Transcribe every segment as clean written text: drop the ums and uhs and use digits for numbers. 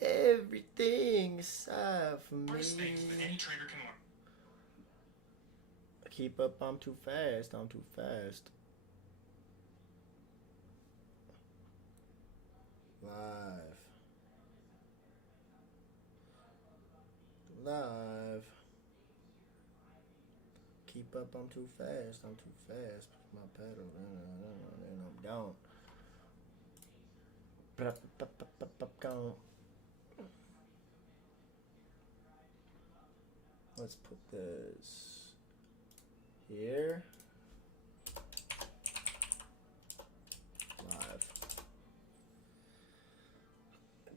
Everything aside for me. Worst things that any trader can learn. Keep up, I'm too fast. I'm too fast. Live. Live. Keep up, I'm too fast. I'm too fast. Push my pedal and I'm gone. Gone. Let's put this here. Live.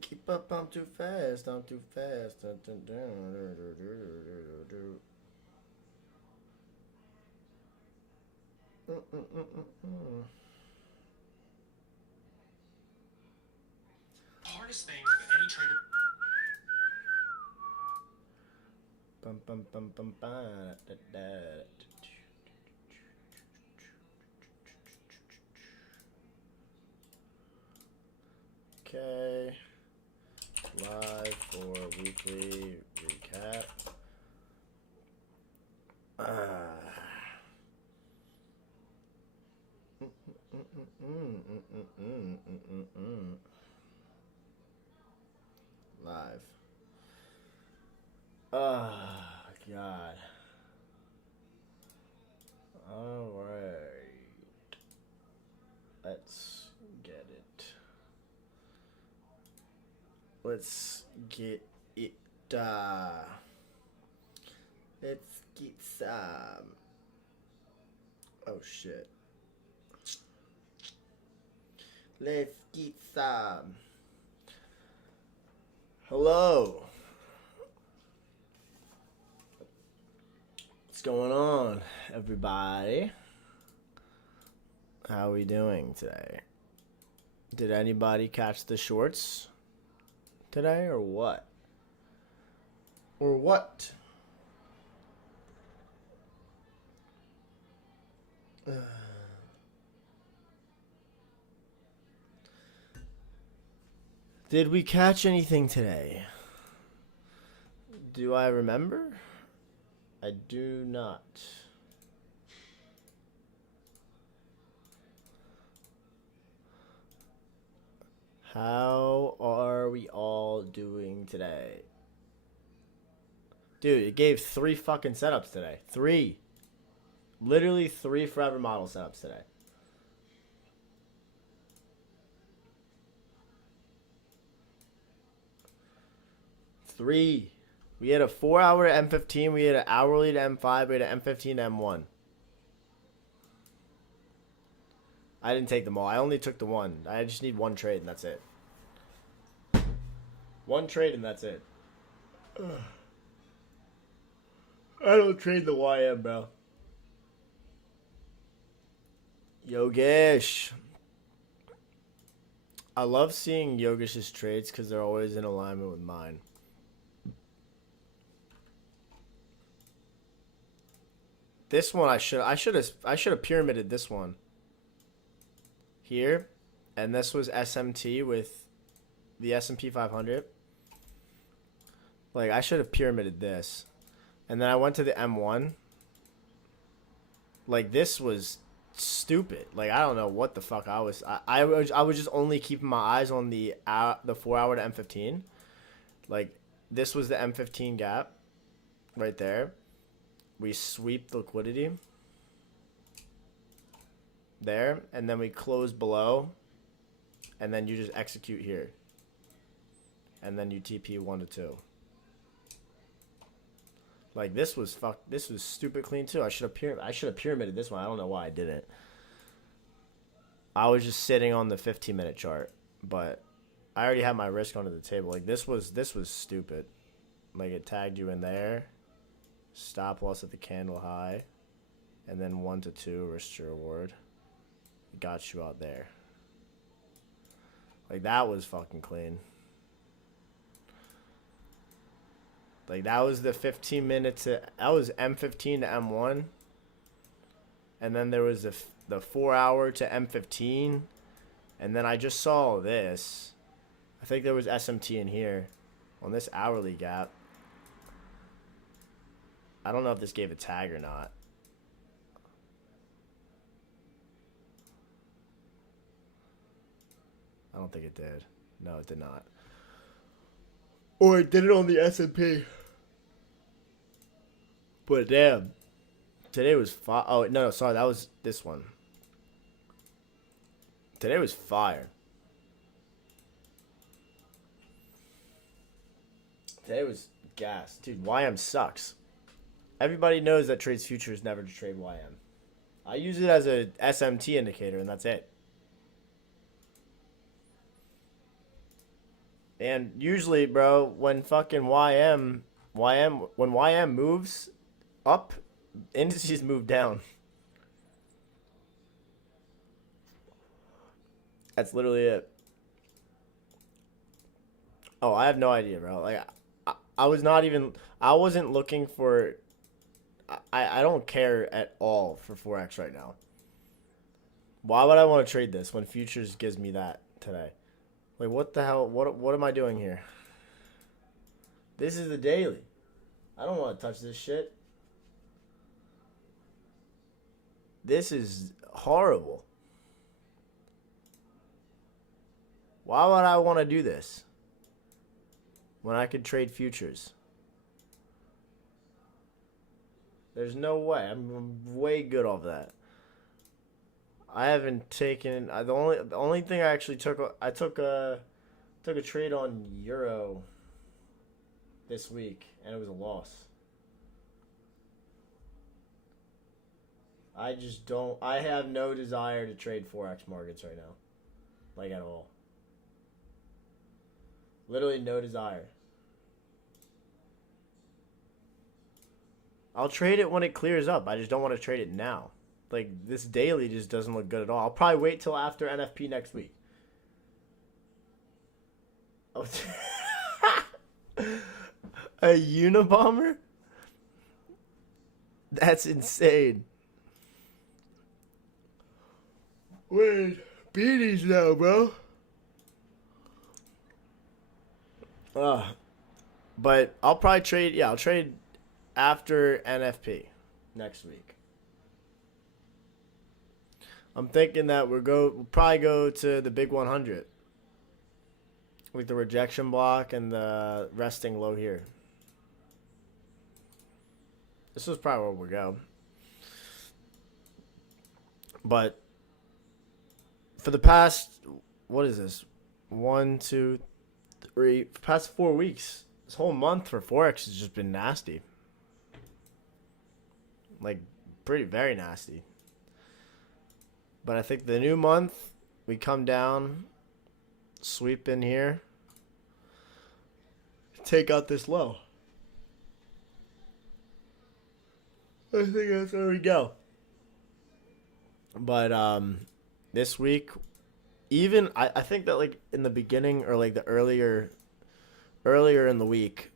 Keep up, I'm too fast. I'm too fast. Hardest thing that any trader. Bum bum bum bum bum. Okay. Live for weekly recap. Live. God. Alright. Let's get it. Let's get it. Let's get some. Oh shit. Let's get some. Hello. What's going on, everybody? How are we doing today? Did anybody catch the shorts today or what? Or what? Did we catch anything today? Do I remember? I do not. How are we all doing today? Dude, it gave 3 fucking setups today. 3. Literally 3 forever model setups today. Three. We had a 4-hour to M15. We had an hourly to M5. We had an M15 to M1. I didn't take them all. I only took the one. I just need 1 trade and that's it. 1 trade and that's it. Ugh. I don't trade the YM, bro. Yogesh. I love seeing Yogesh's trades because they're always in alignment with mine. This one I should have pyramided this one here, and this was SMT with the S&P 500. Like I should have pyramided this, and then I went to the M1. Like this was stupid. Like I don't know what the fuck I was. I was just only keeping my eyes on the 4-hour to M15. Like this was the M15 gap, right there. We sweep the liquidity there, and then we close below, and then you just execute here, and then you TP 1 to 2. Like this was stupid clean too. I should have pyramided this one. I don't know why I didn't. I was just sitting on the 15-minute chart, but I already had my risk onto the table. Like this was stupid. Like it tagged you in there. Stop loss at the candle high, and then 1 to 2 risk to reward. Got you out there. Like that was fucking clean. Like that was the 15 minutes. That was M15 to M1, and then there was the 4 hour to M15, and then I just saw this. I think there was SMT in here on this hourly gap. I don't know if this gave a tag or not. I don't think it did. No, it did not. Or it did it on the S&P. But damn. Today was fire. Oh, no, sorry. That was this one. Today was fire. Today was gas. Dude, YM sucks. Everybody knows that trades futures never to trade YM. I use it as a SMT indicator, and that's it. And usually, bro, when fucking when YM moves up, indices move down. That's literally it. Oh, I have no idea, bro. Like, I wasn't looking for, I don't care at all for Forex right now. Why would I want to trade this when futures gives me that today? Like, what the hell? What am I doing here? This is the daily. I don't want to touch this shit. This is horrible. Why would I want to do this when I could trade futures? There's no way. I'm way good off that. I haven't taken the only thing I actually took a trade on Euro this week, and it was a loss. I have no desire to trade Forex markets right now. Like, at all. Literally no desire. I'll trade it when it clears up. I just don't want to trade it now. Like, this daily just doesn't look good at all. I'll probably wait till after NFP next week. Oh, a Unabomber? That's insane. Wait, beanies now, bro. But I'll probably trade. Yeah, I'll trade after NFP next week. I'm thinking that we'll probably go to the big 100 with the rejection block and the resting low here. This is probably where we'll go. But for the past, what is this? 1, 2, 3, past 4 weeks, this whole month for Forex has just been nasty. Like, very nasty. But I think the new month, we come down, sweep in here, take out this low. I think that's where we go. But this week, even I think that, like, in the beginning or like the earlier in the week,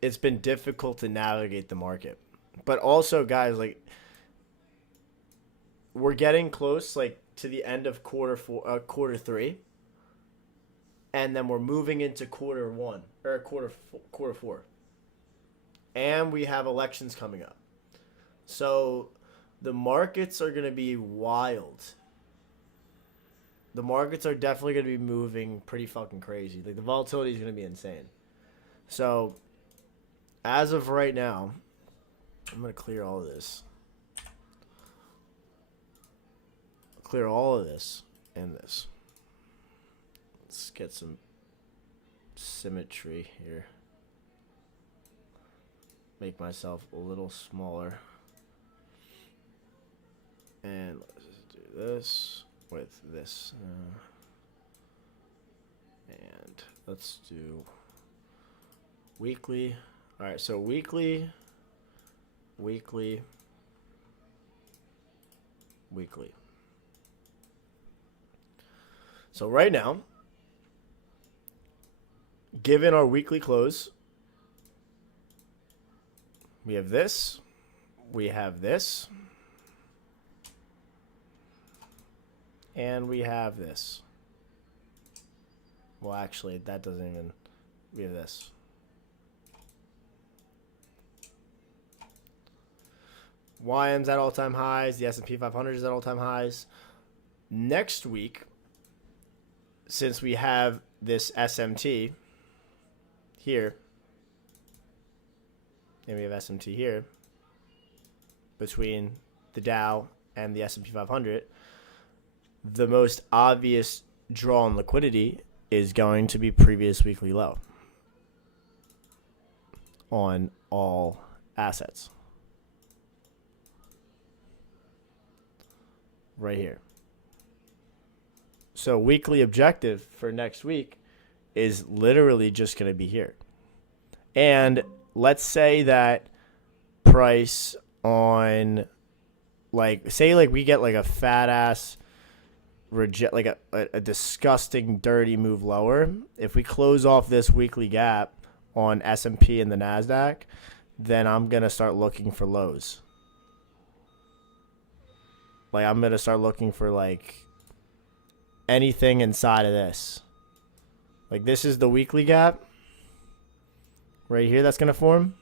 it's been difficult to navigate the market. But also, guys, like, we're getting close, like, to the end of quarter 3, and then we're moving into quarter 1 or quarter 4, and we have elections coming up. So the markets are going to be wild. The markets are definitely going to be moving pretty fucking crazy. Like, the volatility is going to be insane. So as of right now, I'm going to clear all of this. Clear all of this and this. Let's get some symmetry here. Make myself a little smaller. And let's do this with this. And let's do weekly. All right, so weekly. So right now, given our weekly close, we have this, we have this, And we have this. Well, actually, that doesn't even... We have this. YM's at all-time highs. The S&P 500 is at all-time highs. Next week, since we have this SMT here, and we have SMT here, between the Dow and the S&P 500, the most obvious draw on liquidity is going to be previous weekly low on all assets. Right here. So weekly objective for next week is literally just going to be here. And let's say that price on, like, say like we get like a fat ass reject, like a disgusting dirty move lower. If we close off this weekly gap on S&P and the NASDAQ, then I'm going to start looking for lows. Like, I'm going to start looking for, like, anything inside of this. Like, this is the weekly gap right here that's going to form.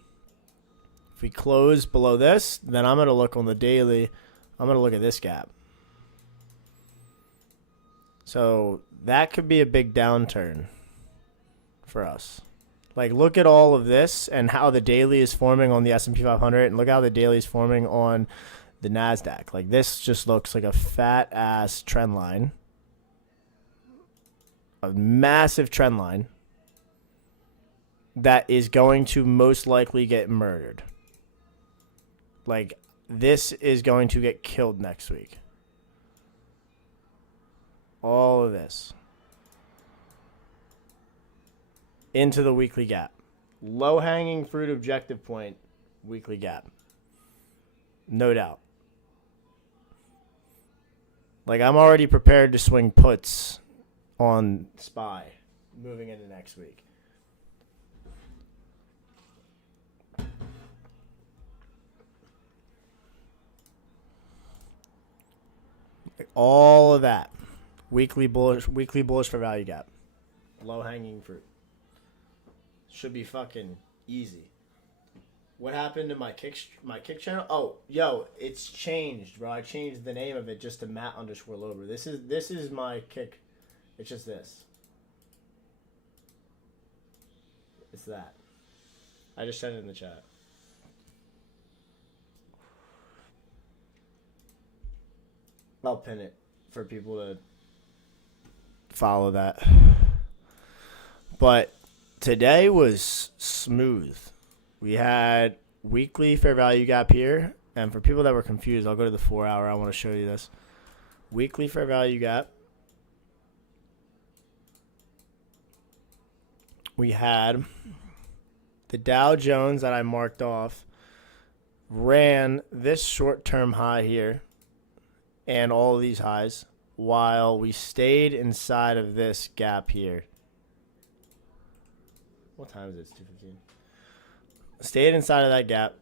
If we close below this, then I'm going to look on the daily. I'm going to look at this gap. So that could be a big downturn for us. Like, look at all of this and how the daily is forming on the S&P 500, and look how the daily is forming on the NASDAQ. Like, this just looks like a fat ass trend line. A massive trend line that is going to most likely get murdered. Like, this is going to get killed next week. All of this. Into the weekly gap. Low-hanging fruit objective point, weekly gap. No doubt. Like, I'm already prepared to swing puts on SPY moving into next week. Like, all of that. Weekly bullish for value gap. Low-hanging fruit. Should be fucking easy. What happened to my kick channel? Oh, yo, it's changed, bro. I changed the name of it just to Matt_Lober. This is my kick. It's just this. It's that. I just sent it in the chat. I'll pin it for people to follow that. But today was smooth. We had weekly fair value gap here. And for people that were confused, I'll go to the 4 hour. I want to show you this. Weekly fair value gap. We had the Dow Jones that I marked off ran this short-term high here and all of these highs while we stayed inside of this gap here. What time is it? It's 2:15. Stayed inside of that gap.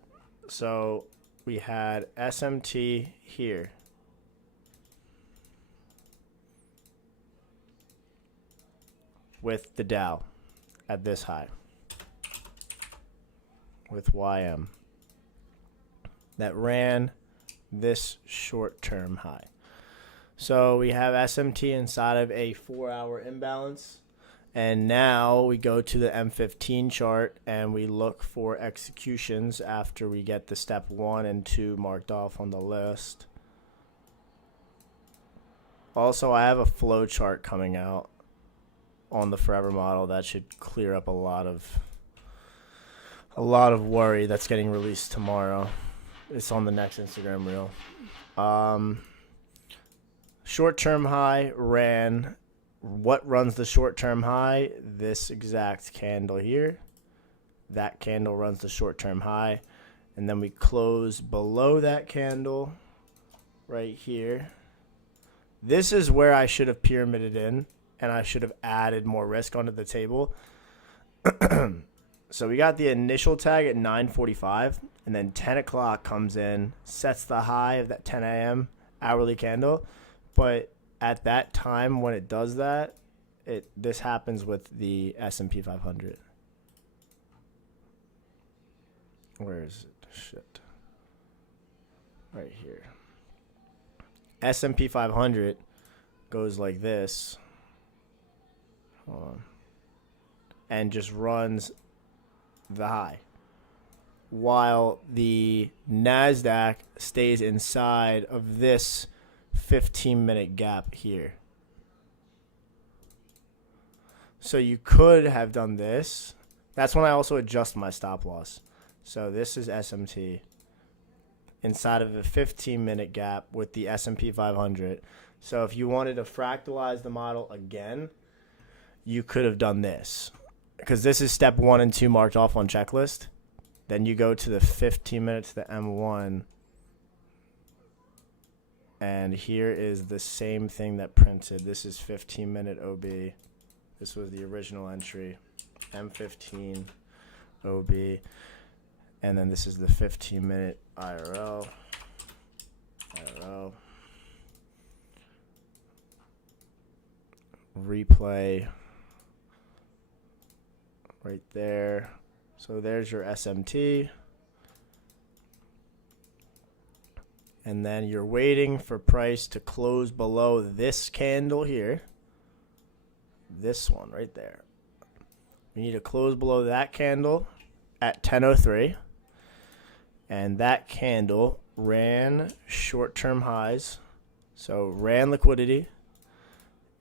So we had SMT here. With the Dow at this high. With YM. That ran this short-term high. So we have SMT inside of a 4 hour imbalance. And now we go to the M15 chart and we look for executions after we get the step 1 and 2 marked off on the list. Also, I have a flow chart coming out on the Forever model that should clear up a lot of worry that's getting released tomorrow. It's on the next Instagram reel. Short-term high ran. What runs the short-term high? This exact candle here. That candle runs the short-term high. And then we close below that candle right here. This is where I should have pyramided in, and I should have added more risk onto the table. So we got the initial tag at 9:45, and then 10 o'clock comes in, sets the high of that 10 a.m. hourly candle. But at that time when it does that, this happens with the S&P 500. Where is it? Shit. Right here. S&P 500 goes like this. Hold on. And just runs the high. While the NASDAQ stays inside of this 15-minute gap here. So you could have done this. That's when I also adjust my stop loss. So this is SMT inside of a 15-minute gap with the S&P 500. So if you wanted to fractalize the model again, you could have done this. Because this is step 1 and 2 marked off on checklist. Then you go to the 15 minutes, the M1. And here is the same thing that printed. This is 15-minute OB. This was the original entry. M15 OB. And then this is the 15-minute IRL. Replay. Right there. So there's your SMT. And then you're waiting for price to close below this candle here. This one right there. You need to close below that candle at 10:03. And that candle ran short-term highs. So ran liquidity.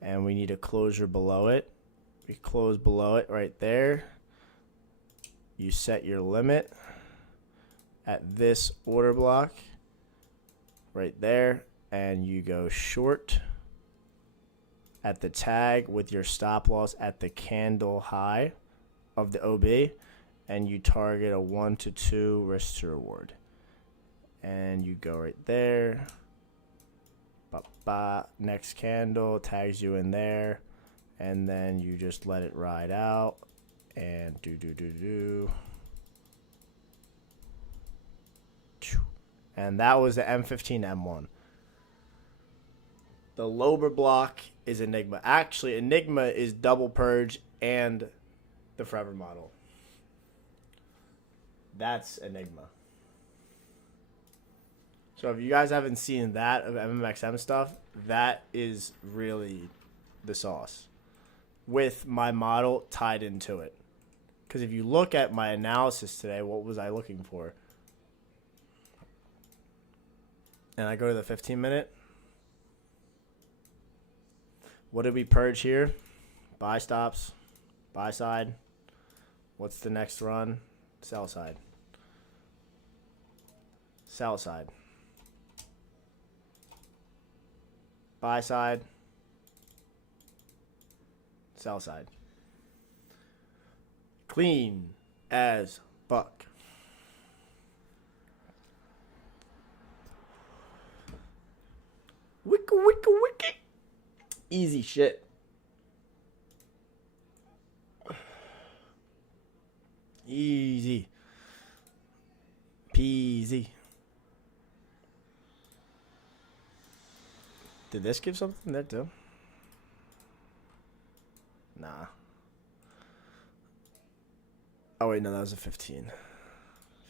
And we need a closure below it. We close below it right there. You set your limit at this order block right there, and you go short at the tag with your stop loss at the candle high of the OB, and you target a 1 to 2 risk to reward. And you go right there. Next candle tags you in there, and then you just let it ride out. And and that was the M15 M1. The lower block is Enigma. Actually, Enigma is double purge and the forever model. That's Enigma. So if you guys haven't seen that of MMXM stuff, that is really the sauce with my model tied into it. Because if you look at my analysis today, what was I looking for? And I go to the 15-minute. What did we purge here? Buy stops. Buy side. What's the next run? Sell side. Sell side. Buy side. Sell side. Clean as fuck. Wicka, wicka, wicka. Easy shit. Easy. Peasy. Did this give something there too? Nah. Oh wait, no, that was a 15.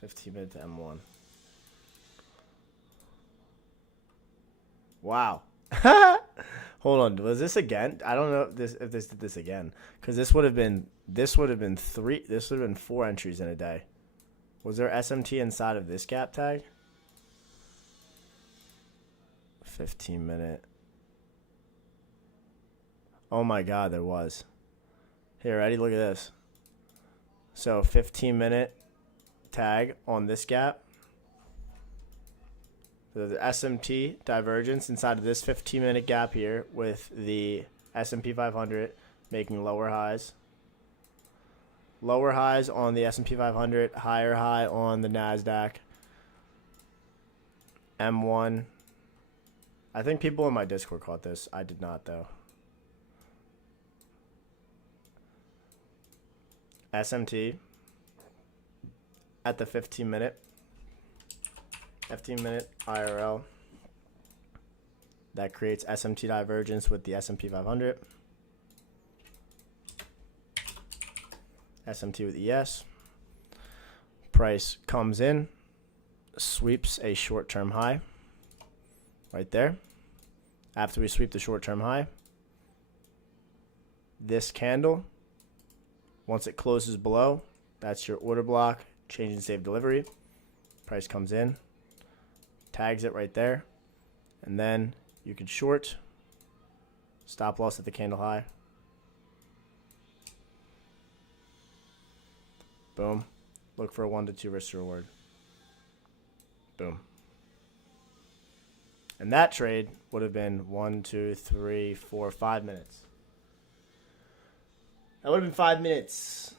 15 minute to M1. Wow. Hold on, was this again? I don't know if this did this again, because this would have been 4 entries in a day. Was there SMT inside of this gap tag? 15 minute. Oh my god, there was. Here, ready? Look at this. So 15-minute tag on this gap. So the SMT divergence inside of this 15-minute gap here with the S&P 500 making lower highs. Lower highs on the S&P 500, higher high on the NASDAQ. M1. I think people in my Discord caught this. I did not, though. SMT at the 15-minute. 15-minute IRL. That creates SMT divergence with the S&P 500. SMT with ES. Price comes in, sweeps a short-term high right there. After we sweep the short-term high, this candle, once it closes below, that's your order block, change and save delivery. Price comes in, tags it right there, and then you can short, stop loss at the candle high. Boom. Look for a 1 to 2 risk to reward. Boom. And that trade would have been 1, 2, 3, 4, 5 minutes. That would have been 5 minutes.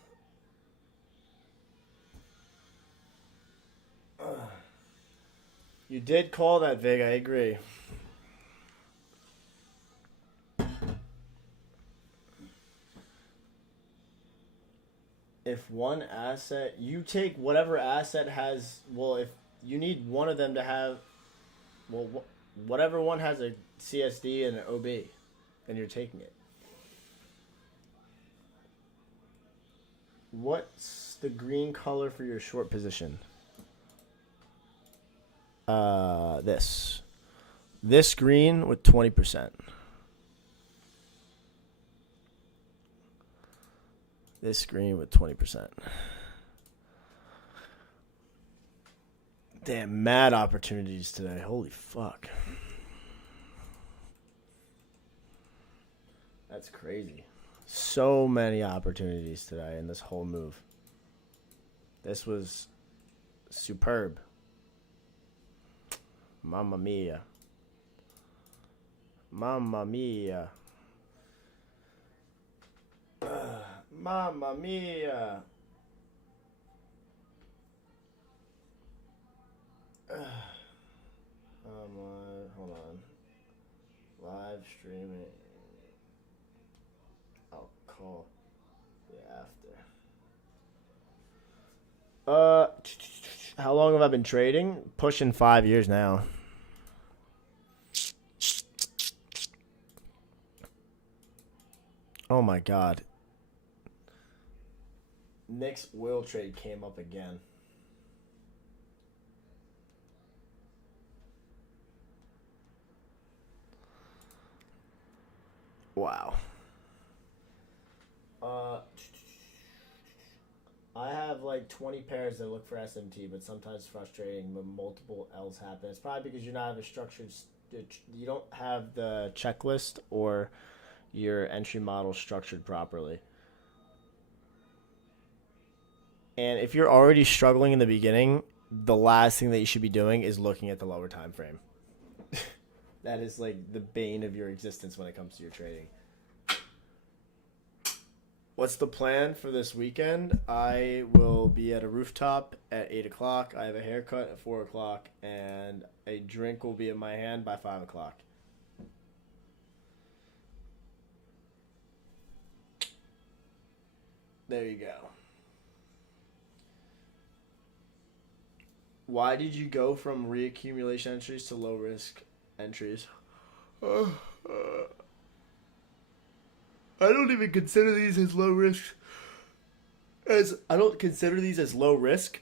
You did call that, Vig. I agree. If one asset, you take whatever asset has, well, if you need one of them to have, well, whatever one has a CSD and an OB, then you're taking it. What's the green color for your short position? This green with 20%. This green with 20%. Damn, mad opportunities today. Holy fuck. That's crazy. So many opportunities today in this whole move. This was superb. Mamma mia. Mamma mia. Mamma mia. Hold on. Live streaming. I'll call you after. How long have I been trading? Pushing 5 years now. Oh my god. Nick's oil trade came up again. Wow. I have like 20 pairs that look for SMT, but sometimes it's frustrating when multiple L's happen. It's probably because you're not have a structured, you don't have the checklist or your entry model structured properly. And if you're already struggling in the beginning, the last thing that you should be doing is looking at the lower time frame. That is like the bane of your existence when it comes to your trading. What's the plan for this weekend? I will be at a rooftop at 8 o'clock. I have a haircut at 4 o'clock, and a drink will be in my hand by 5 o'clock. There you go. Why did you go from reaccumulation entries to low risk entries? I don't even consider these as low risk. I don't consider these as low risk.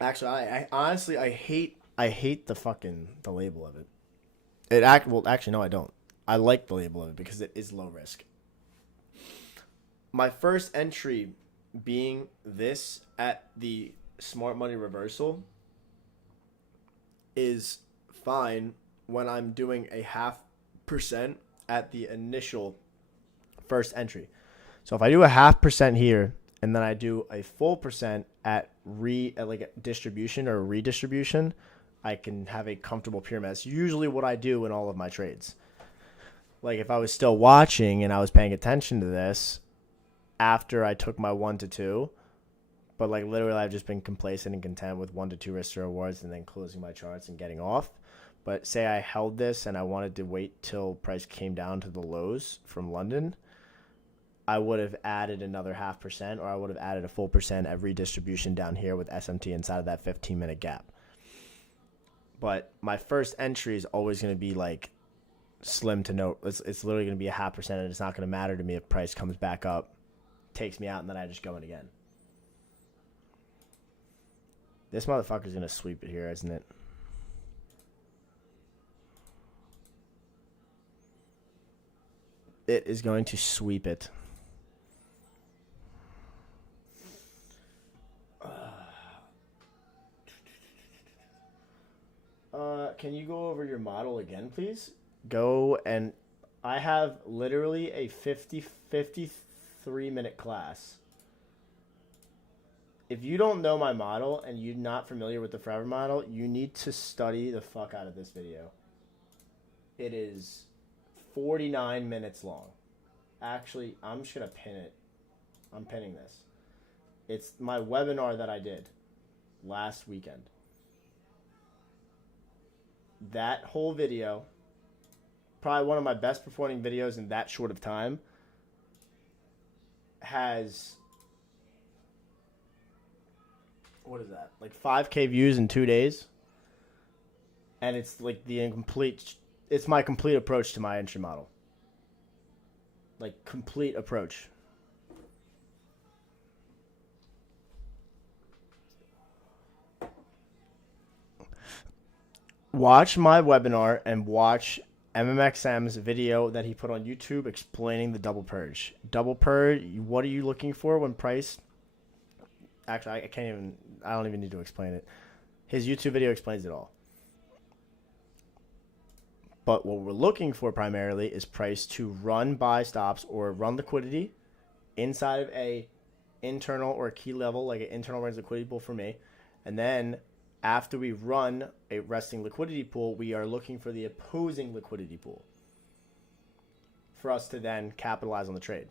Actually, I honestly hate the label of it. Actually no, I don't. I like the label of it because it is low risk. My first entry being this at the smart money reversal is fine when I'm doing a 0.5% at the initial first entry. So if I do a 0.5% here and then I do a full percent at like a distribution or redistribution, I can have a comfortable pyramid. That's usually what I do in all of my trades. Like if I was still watching and I was paying attention to this after I took my 1 to 2, but like literally I've just been complacent and content with 1 to 2 risk to rewards and then closing my charts and getting off. But say I held this and I wanted to wait till price came down to the lows from London, I would have added another 0.5%, or I would have added a full percent every distribution down here with SMT inside of that 15-minute gap. But my first entry is always going to be like slim to no. It's literally going to be a 0.5%, and it's not going to matter to me if price comes back up, takes me out, and then I just go in again. This motherfucker's going to sweep it here, isn't it? It is going to sweep it. Can you go over your model again, please? Go, and I have literally a 53-minute class. If you don't know my model and you're not familiar with the forever model, you need to study the fuck out of this video. It is 49 minutes long. Actually, I'm just going to pin it. I'm pinning this. It's my webinar that I did last weekend. That whole video, probably one of my best performing videos in that short of time, has, what is that, like 5K views in 2 days. And it's like it's my complete approach to my entry model. Like, complete approach. Watch my webinar and watch MMXM's video that he put on YouTube explaining the double purge. Double purge, what are you looking for when price... Actually, I don't even need to explain it. His YouTube video explains it all. But what we're looking for primarily is price to run buy stops or run liquidity inside of a internal or a key level, like an internal range liquidity pool for me. And then after we run a resting liquidity pool, we are looking for the opposing liquidity pool for us to then capitalize on the trade.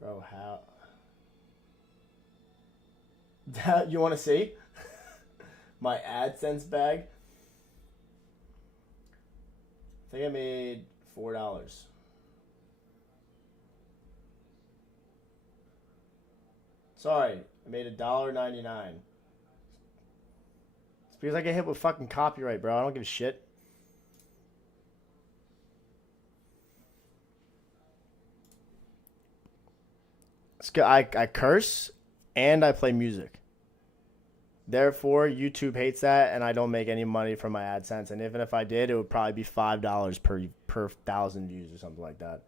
Bro, how? You want to see? My AdSense bag? I think I made $4. Sorry, I made $1.99. It's because I get hit with fucking copyright, bro. I don't give a shit. I curse and I play music. Therefore, YouTube hates that, and I don't make any money from my AdSense. And even if I did, it would probably be $5 per 1,000 views or something like that.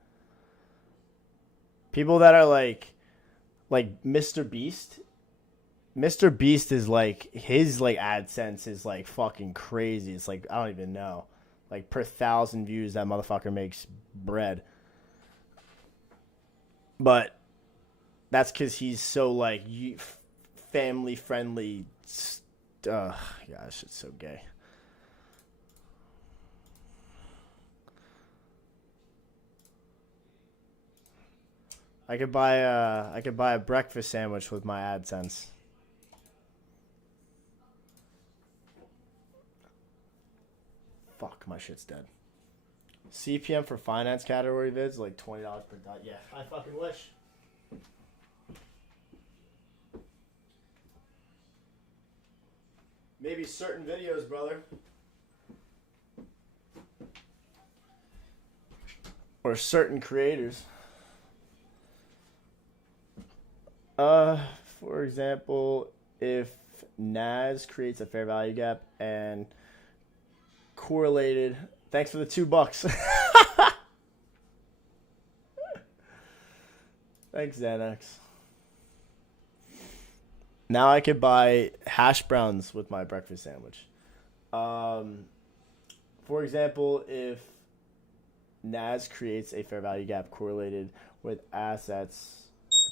People that are like Mr. Beast. Mr. Beast is like, his like AdSense is like fucking crazy. It's like, I don't even know. Like per 1,000 views, that motherfucker makes bread. But that's because he's so like family friendly. Gosh, it's so gay. I could buy a breakfast sandwich with my AdSense. Fuck, my shit's dead. CPM for finance category vids like $20 per dot. Yeah, I fucking wish. Maybe certain videos, brother. Or certain creators. For example, if NAS creates a fair value gap and correlated. Thanks for the $2. Thanks, Xanax. Now I could buy hash browns with my breakfast sandwich. For example, if NAS creates a fair value gap correlated with assets.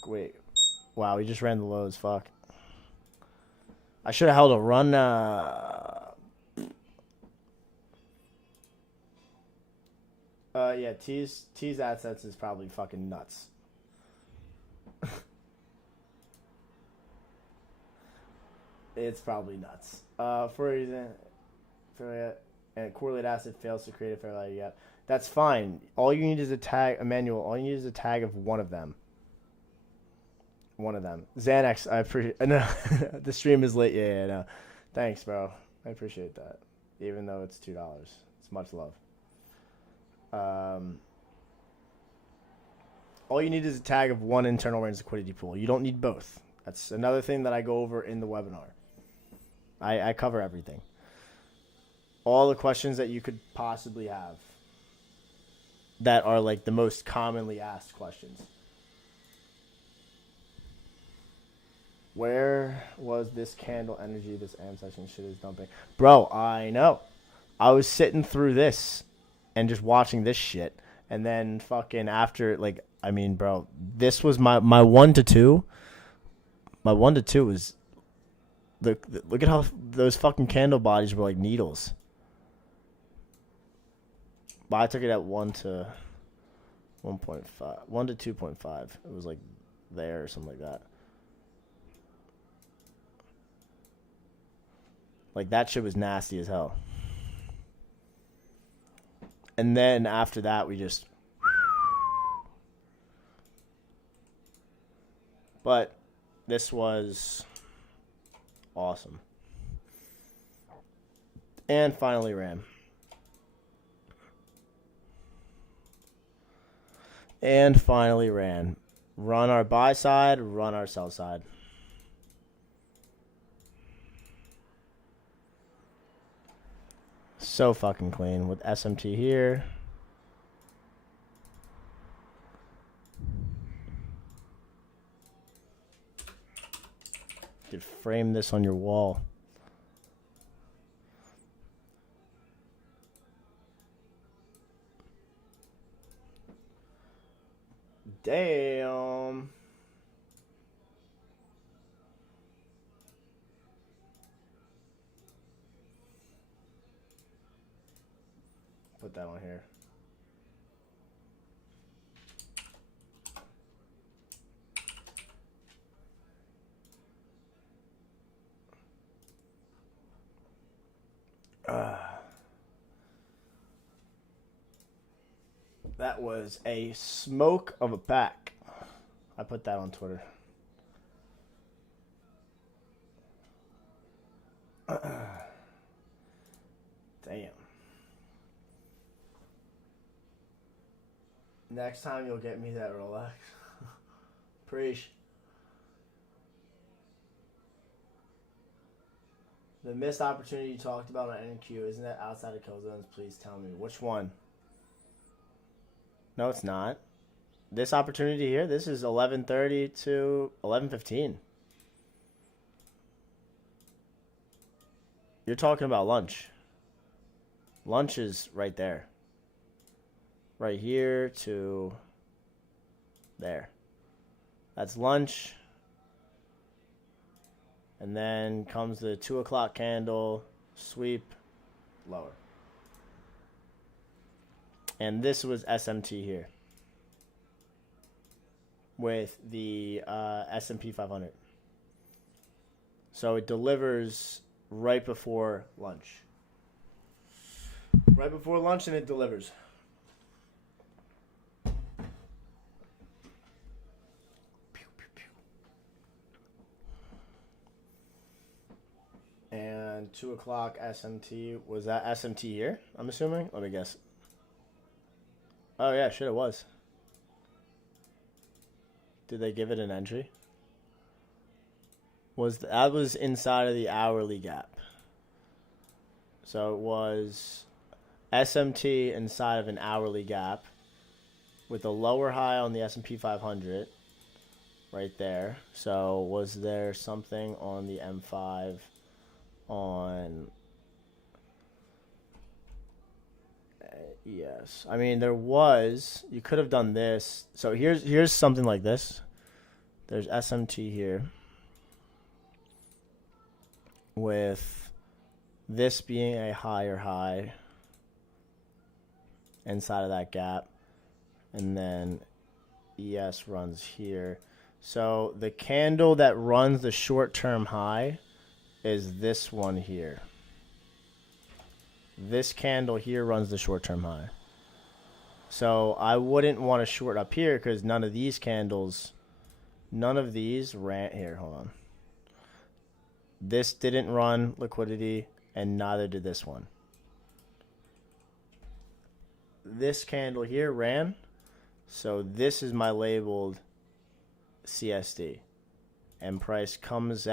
Wait. Wow, we just ran the lows. Fuck. I should have held a run. Yeah, T's assets is probably fucking nuts. It's probably nuts. For example, and correlate asset fails to create a fair value gap. That's fine. All you need is a tag, a manual. All you need is a tag of one of them. One of them. Xanax, I appreciate. No, the stream is late. Yeah, no. Thanks, bro. I appreciate that. Even though it's $2, it's much love. All you need is a tag of one internal range liquidity pool. You don't need both. That's another thing that I go over in the webinar. I cover everything. All the questions that you could possibly have that are like the most commonly asked questions. Where was this candle energy, this AM session shit is dumping? Bro, I know. I was sitting through this and just watching this shit. And then fucking after, like, I mean, bro, this was my 1 to 2. My 1 to 2 was, look at how those fucking candle bodies were like needles. But I took it at 1 to 1.5, 1 to 2.5. It was like there or something like that. Like, that shit was nasty as hell. And then after that, we just... But this was awesome. And finally ran. And finally ran. Run our buy side, run our sell side. So fucking clean with SMT here. You could frame this on your wall. Damn. Put that on here. That was a smoke of a pack. I put that on Twitter. Damn. Next time you'll get me that Rolex. Preach. The missed opportunity you talked about on NQ, isn't that outside of Killzones? Please tell me. Which one? No, it's not. This opportunity here, this is 11:30 to 11:15. You're talking about lunch. Lunch is right there. Right here to there. That's lunch. And then comes the 2 o'clock candle, sweep, lower. And this was SMT here with the S&P 500. So it delivers right before lunch. Right before lunch, and it delivers. And 2 o'clock SMT. Was that SMT here? I'm assuming. Let me guess. Oh yeah, shit, it was. Did they give it an entry? That was inside of the hourly gap. So it was SMT inside of an hourly gap with a lower high on the S&P 500 right there. So was there something on the M5 on... Yes. I mean, there was... You could have done this. So here's something like this. There's SMT here. With this being a higher high inside of that gap. And then ES runs here. So the candle that runs the short-term high is this one here. this candle here runs the short-term high. So I wouldn't want to short up here because none of these ran here. Hold on. This didn't run liquidity, and neither did this one. This candle here ran, so this is my labeled CSD, and price comes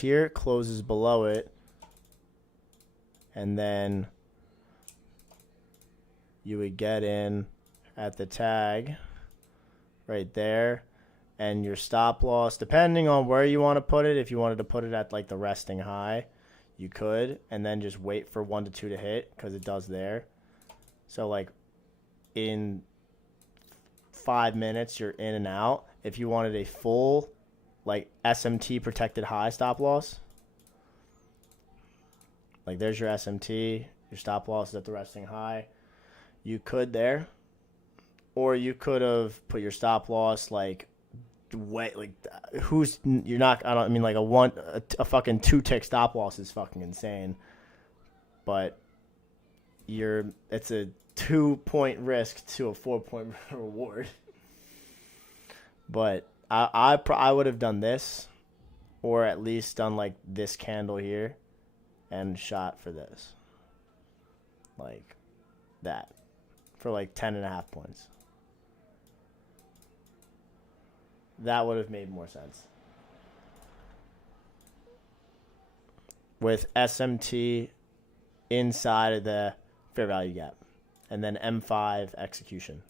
here, closes below it, and then you would get in at the tag right there, and your stop loss, depending on where you want to put it, if you wanted to put it at like the resting high, you could, and then just wait for 1 to 2 to hit, because it does there. So like in 5 minutes you're in and out. If you wanted a full like SMT protected high stop loss, like there's your SMT, your stop loss is at the resting high, you could there, or you could have put your stop loss like way, like you're not, I mean like a fucking 2-tick stop loss is fucking insane, but it's a 2-point risk to a 4-point reward. But I would have done this, or at least done like this candle here and shot for this, like that, for like 10.5 points. That would have made more sense. With SMT inside of the fair value gap, and then M5 execution.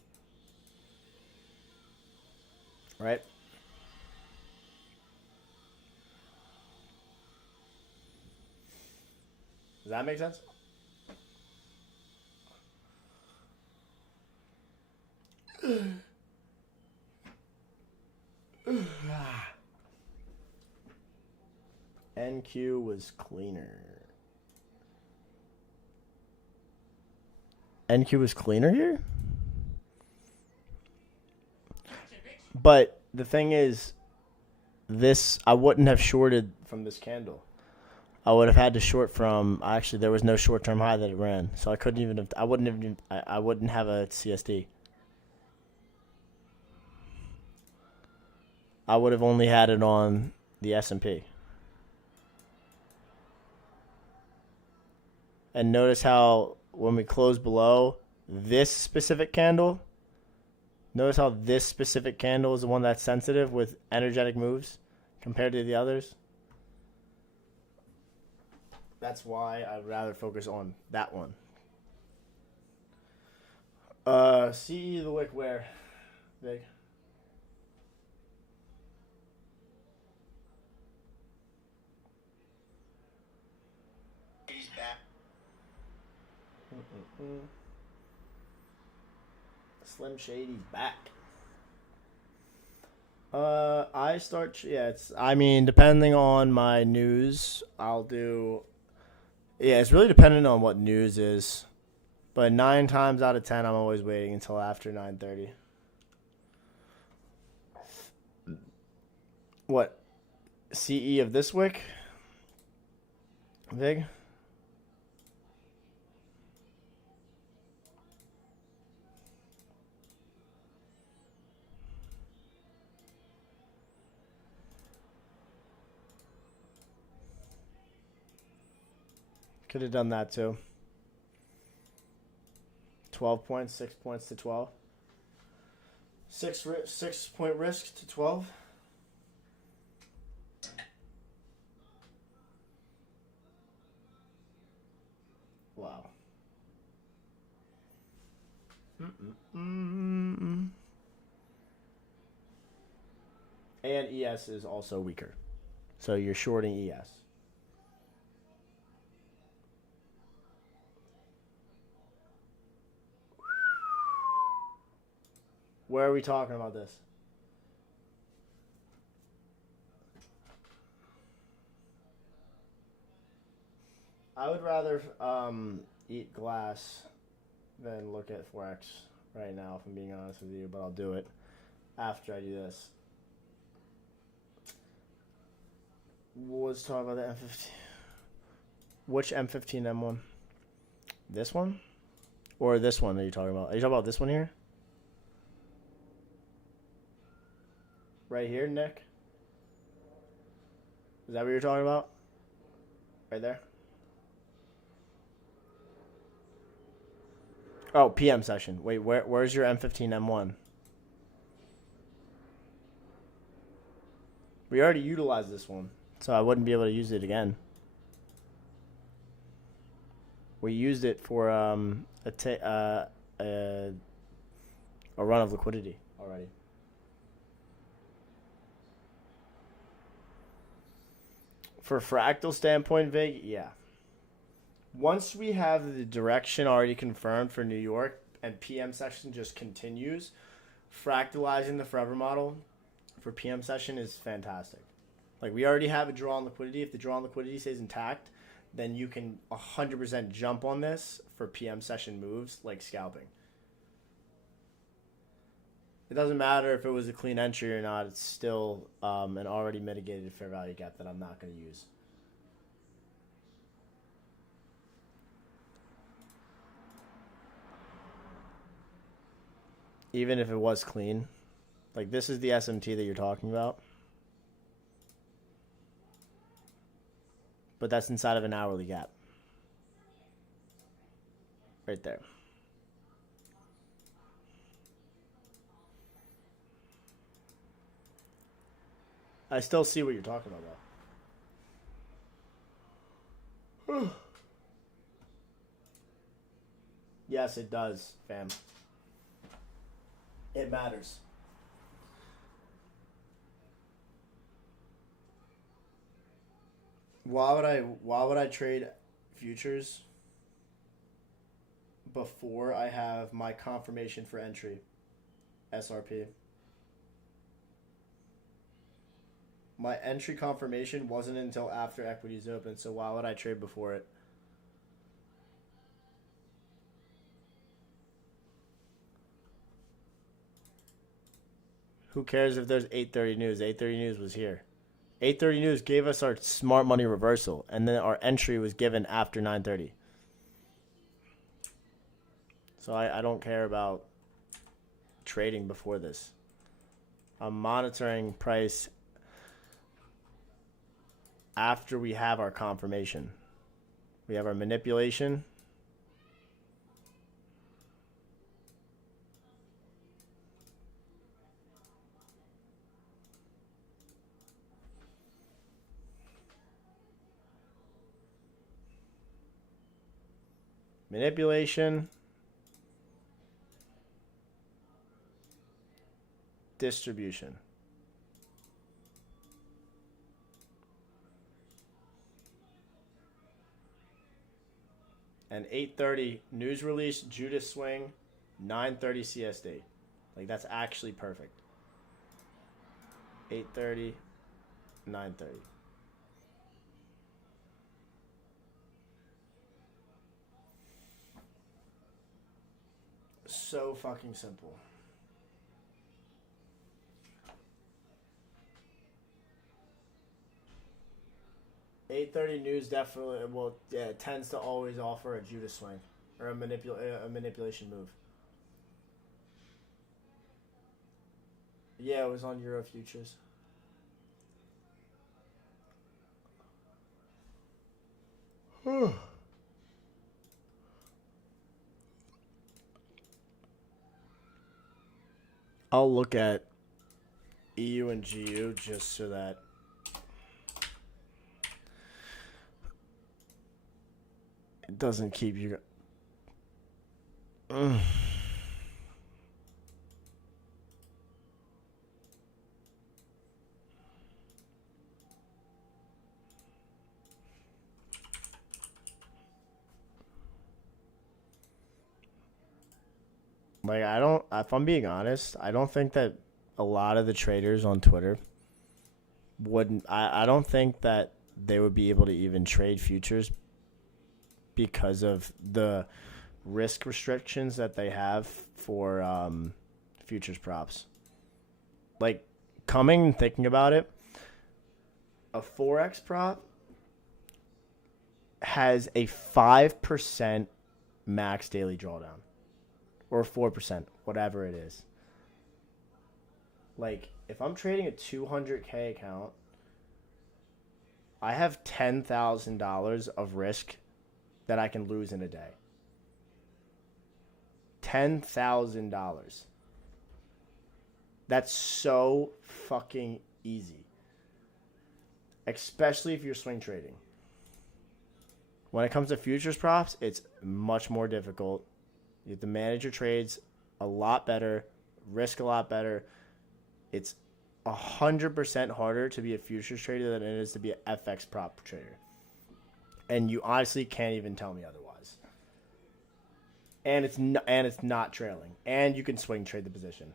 Right? Does that make sense? NQ was cleaner. NQ was cleaner here? But the thing is, this, I wouldn't have shorted from this candle. I would have had to short from, actually there was no short-term high that it ran. So I couldn't even have, I wouldn't have a CSD. I would have only had it on the S&P. And notice how when we close below this specific candle, notice how this specific candle is the one that's sensitive with energetic moves compared to the others. That's why I'd rather focus on that one. CE the wick where, Vig? He's back. Slim Shady's back. I mean, depending on my news, I'll do. Yeah, it's really dependent on what news is. But 9 times out of 10, I'm always waiting until after 9:30. What? CE of this wick? Vig? Could have done that too. 12 points, 6 points to 12. 6 point risk to 12. Wow. And ES is also weaker. So you're shorting ES. Where are we talking about this? I would rather eat glass than look at Forex right now, if I'm being honest with you, but I'll do it after I do this. Let's talk about the M15. Which M15 M1? This one? Or this one that you're talking about? Are you talking about this one here? Right here, Nick? Is that what you're talking about? Right there? Oh, PM session. Wait, where's your M15 M1? We already utilized this one, so I wouldn't be able to use it again. We used it for a run of liquidity already. For fractal standpoint, Vig, yeah. Once we have the direction already confirmed for New York and PM session just continues, fractalizing the forever model for PM session is fantastic. Like, we already have a draw on liquidity. If the draw on liquidity stays intact, then you can 100% jump on this for PM session moves like scalping. It doesn't matter if it was a clean entry or not. It's still an already mitigated fair value gap that I'm not going to use. Even if it was clean. Like, this is the SMT that you're talking about. But that's inside of an hourly gap. Right there. I still see what you're talking about, though. Yes, it does, fam. It matters. Why would I trade futures before I have my confirmation for entry, SRP? My entry confirmation wasn't until after equities open, so why would I trade before it? Who cares if there's 8:30 news? 8:30 news was here. 8:30 news gave us our smart money reversal, and then our entry was given after 9:30. So I don't care about trading before this. I'm monitoring price after we have our confirmation. We have our manipulation. Manipulation. Distribution. And 8:30 news release, Judas swing, 9:30 CSD. Like, that's actually perfect. 8:30, 9:30. So fucking simple. $8:30 news definitely, well, yeah, it tends to always offer a Judas swing or a manipulation move. Yeah, it was on Euro futures. I'll look at EU and GU just so that it doesn't keep you. Like, I don't, if I'm being honest, I don't think that a lot of the traders on Twitter wouldn't, I don't think that they would be able to even trade futures because of the risk restrictions that they have for futures props. Like, coming and thinking about it, a Forex prop has a 5% max daily drawdown. Or 4%, whatever it is. Like, if I'm trading a 200K account, I have $10,000 of risk that I can lose in a day. $10,000. That's so fucking easy. Especially if you're swing trading. When it comes to futures props, it's much more difficult. You have to manage your trades a lot better, risk a lot better. It's 100% harder to be a futures trader than it is to be an FX prop trader. And you honestly can't even tell me otherwise. And it's not trailing. And you can swing trade the position.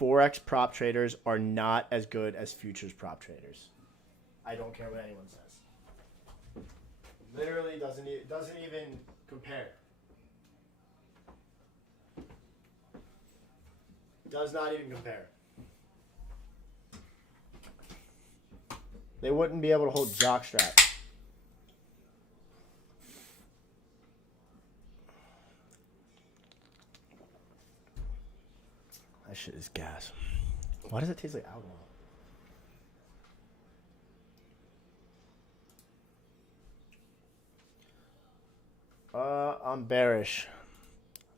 Forex prop traders are not as good as futures prop traders. I don't care what anyone says. Literally doesn't even compare. Does not even compare. They wouldn't be able to hold jockstrap. That shit is gas. Why does it taste like alcohol? I'm bearish.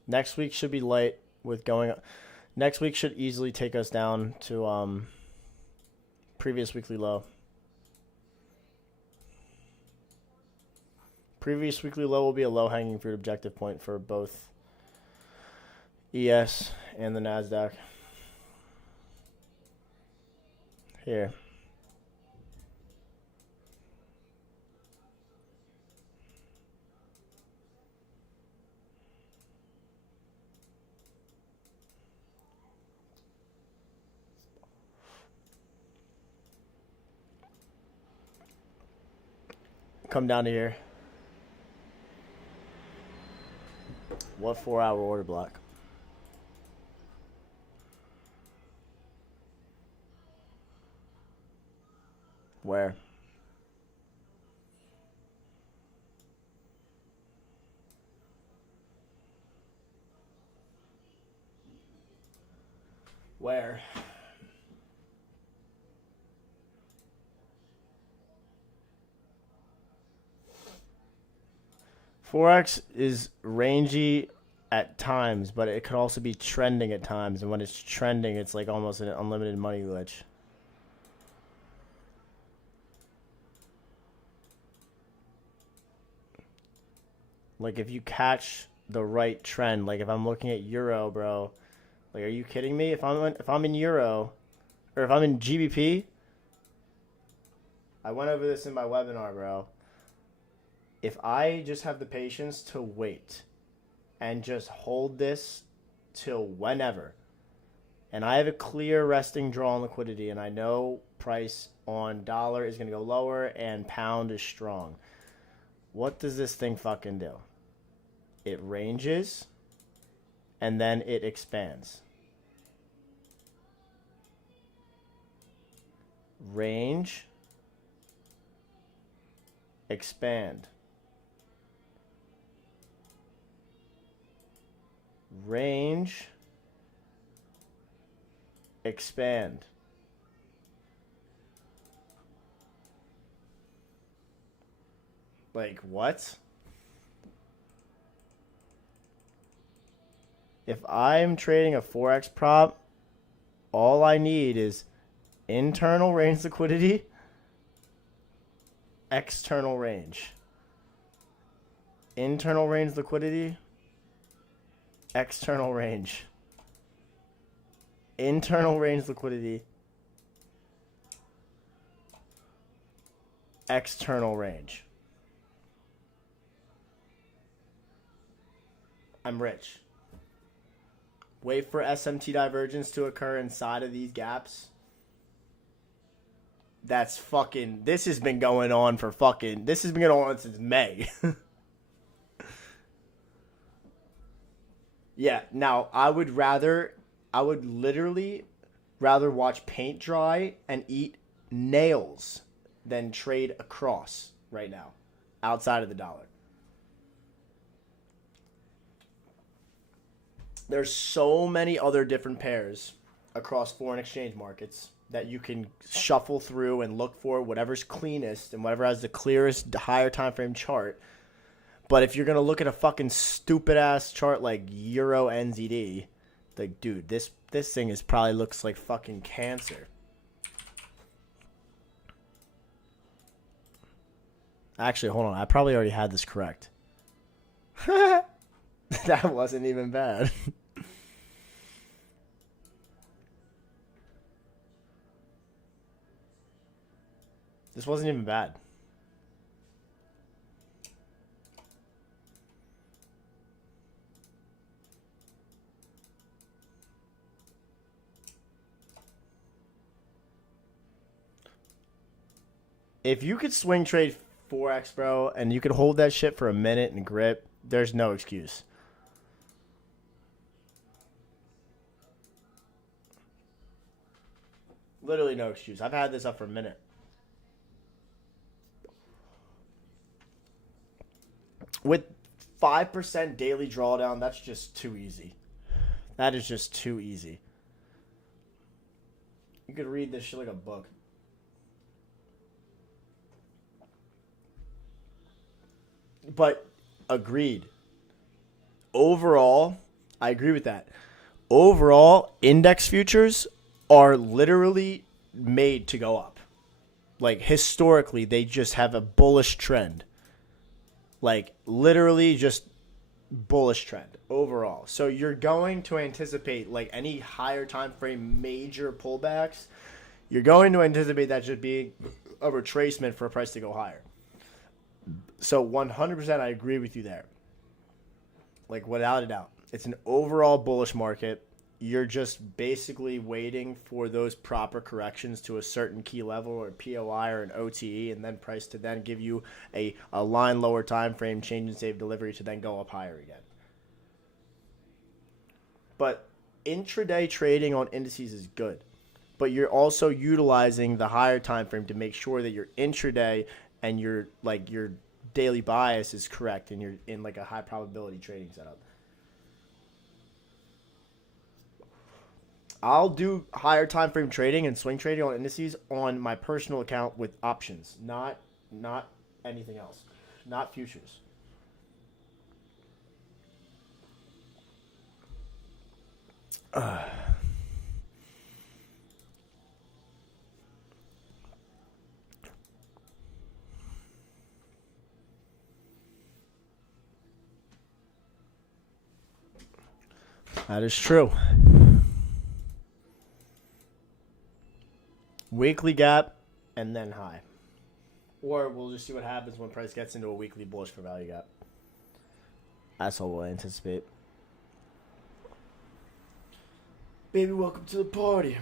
Next week should be light with going. Next week should easily take us down to previous weekly low. Previous weekly low will be a low-hanging fruit objective point for both ES and the NASDAQ. Here. Come down to here. What 4-hour order block? Where? Where? Forex is rangy at times, but it could also be trending at times. And when it's trending, it's like almost an unlimited money glitch. Like if you catch the right trend, like if I'm looking at Euro, bro, like are you kidding me? If I'm in Euro, or if I'm in GBP, I went over this in my webinar, bro. If I just have the patience to wait and just hold this till whenever, and I have a clear resting draw on liquidity, and I know price on dollar is going to go lower and pound is strong, what does this thing fucking do? It ranges, and then it expands. Range, expand. Range, expand. Like what? If I'm trading a Forex prop, all I need is internal range liquidity, external range. Internal range liquidity, external range. Internal range liquidity, external range. I'm rich. Wait for SMT divergence to occur inside of these gaps. That's fucking... This has been going on for fucking... This has been going on since May. Yeah, now, I would literally rather watch paint dry and eat nails than trade across right now, outside of the dollar. There's so many other different pairs across foreign exchange markets that you can shuffle through and look for whatever's cleanest and whatever has the clearest higher time frame chart. But if you're gonna look at a fucking stupid ass chart like Euro NZD, like dude, this thing is probably looks like fucking cancer. Actually, hold on, I probably already had this correct. That wasn't even bad. This wasn't even bad. If you could swing trade Forex, bro, and you could hold that shit for a minute and grip, there's no excuse. Literally no excuse. I've had this up for a minute. With 5% daily drawdown, that's just too easy. That is just too easy. You could read this shit like a book. But agreed. Overall, I agree with that. Overall, index futures are literally made to go up. Like historically, they just have a bullish trend. Like literally just bullish trend overall. So you're going to anticipate like any higher time frame major pullbacks, you're going to anticipate that should be a retracement for a price to go higher. So 100% I agree with you there. Like without a doubt. It's an overall bullish market. You're just basically waiting for those proper corrections to a certain key level or POI or an OTE, and then price to then give you a line lower time frame change and save delivery to then go up higher again. But intraday trading on indices is good. But you're also utilizing the higher time frame to make sure that your intraday and your daily bias is correct and you're in like a high probability trading setup. I'll do higher time frame trading and swing trading on indices on my personal account with options, not anything else, not futures. That is true. Weekly gap and then high. Or we'll just see what happens when price gets into a weekly bullish for value gap. That's all we'll anticipate. Baby, welcome to the party.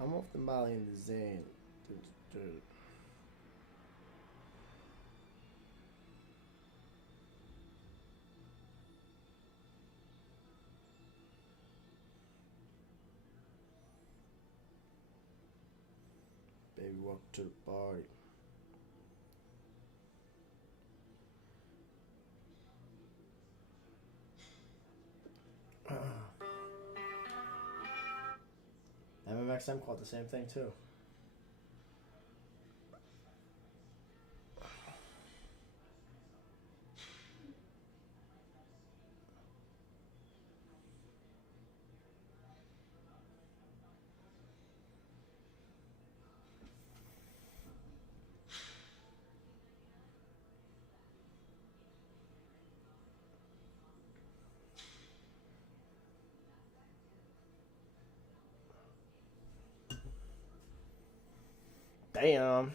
I'm off the Molly and the Zane. Dude. Baby, welcome to the party. MMXM caught the same thing too. Damn.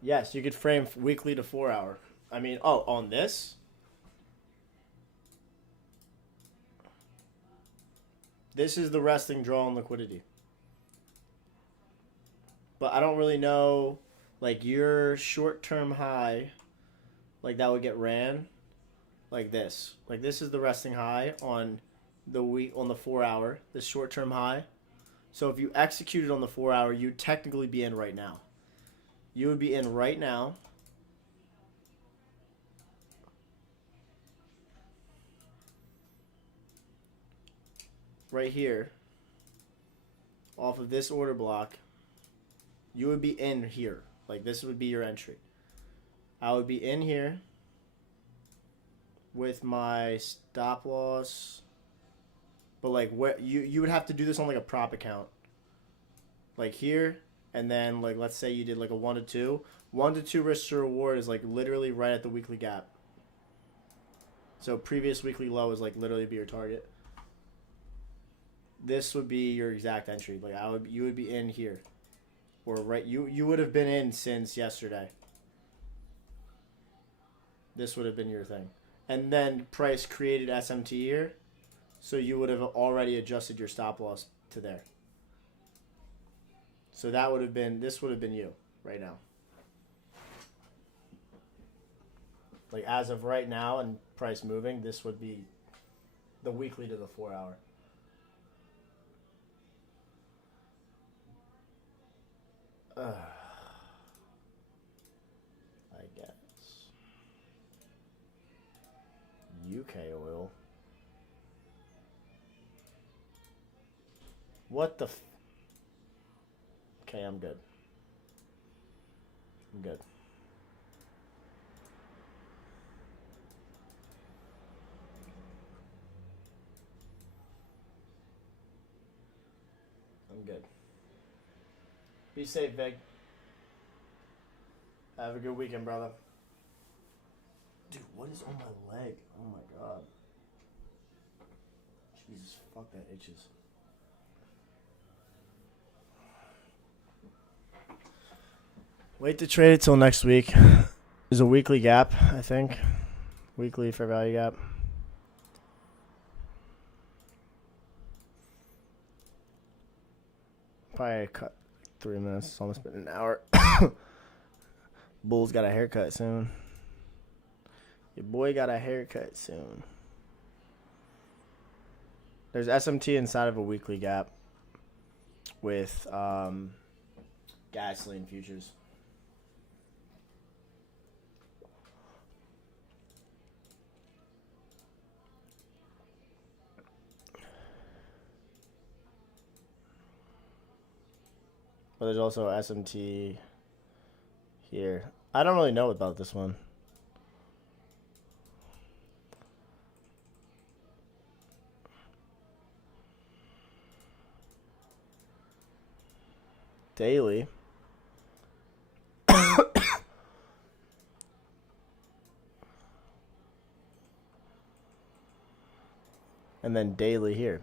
Yes, you could frame weekly to 4 hour. I mean, on this? This is the resting draw on liquidity. But I don't really know, like, your short-term high, like, that would get ran like this. Like, this is the resting high on the 4 hour, the short-term high. So if you executed on the 4 hour, you'd technically be in right now. You would be in right now. Right here. Off of this order block. You would be in here. Like, this would be your entry. I would be in here with my stop loss. But, like, what you would have to do this on, like, a prop account. Like, here, and then, like, let's say you did, like, a 1 to 2. 1 to 2 risk to reward is, like, literally right at the weekly gap. So, previous weekly low is, like, literally be your target. This would be your exact entry. Like, you would be in here. Or right, you would have been in since yesterday. This would have been your thing. And then price created SMT here. So you would have already adjusted your stop loss to there. So that would have been, this would have been you right now. Like as of right now and price moving, this would be the weekly to the 4 hour. I guess. UK oil. What the Okay, I'm good. I'm good. I'm good. Be safe, Vic. Have a good weekend, brother. Dude, what is on my leg? Oh my god. Jesus, fuck, that itches. Wait to trade it till next week. There's a weekly gap, I think. Weekly fair value gap. Probably cut 3 minutes. It's almost been an hour. Bull's got a haircut soon. Your boy got a haircut soon. There's SMT inside of a weekly gap with gasoline futures. But there's also SMT here. I don't really know about this one. Daily. And then daily here.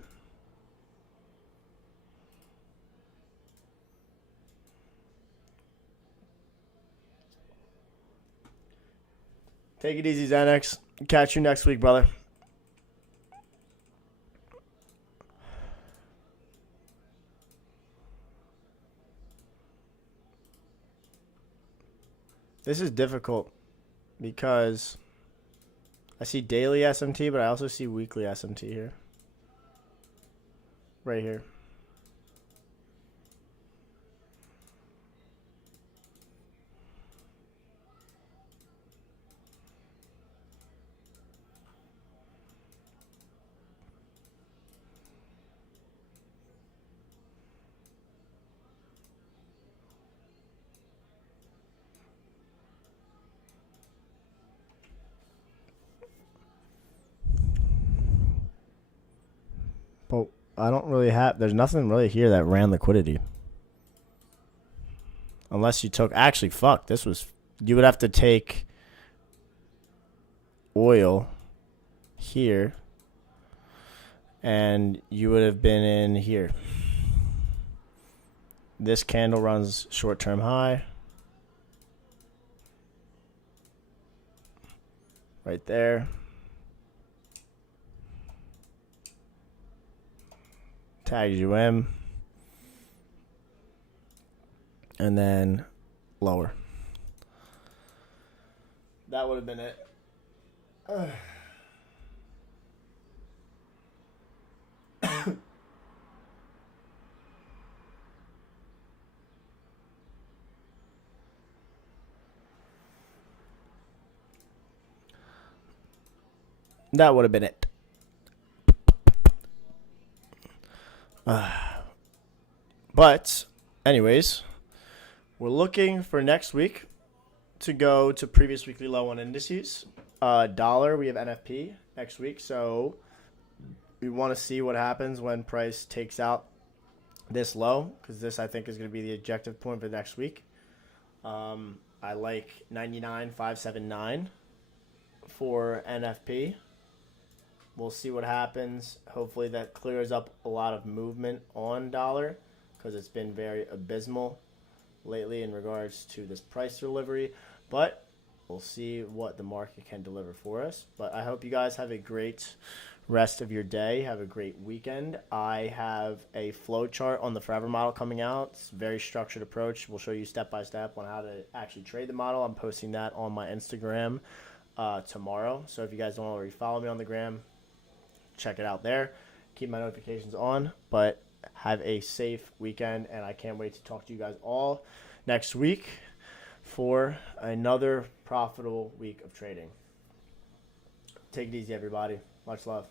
Take it easy, Xanax. Catch you next week, brother. This is difficult because I see daily SMT, but I also see weekly SMT here. Right here. But I don't really have, there's nothing really here that ran liquidity. Unless you took, actually, fuck, this was, you would have to take oil here, and you would have been in here. This candle runs short-term high. Right there. Tags you in. And then lower. That would have been it. That would have been it. But, anyways, we're looking for next week to go to previous weekly low on indices. Dollar, we have NFP next week, so we want to see what happens when price takes out this low, because this, I think, is going to be the objective point for next week. I like 99.579 for NFP. We'll see what happens. Hopefully that clears up a lot of movement on dollar, because it's been very abysmal lately in regards to this price delivery. But we'll see what the market can deliver for us. But I hope you guys have a great rest of your day. Have a great weekend. I have a flow chart on the Forever model coming out. It's a very structured approach. We'll show you step by step on how to actually trade the model. I'm posting that on my Instagram tomorrow. So if you guys don't already follow me on the gram, check it out there. Keep my notifications on. But have a safe weekend, and I can't wait to talk to you guys all next week for another profitable week of trading. Take it easy, everybody. Much love.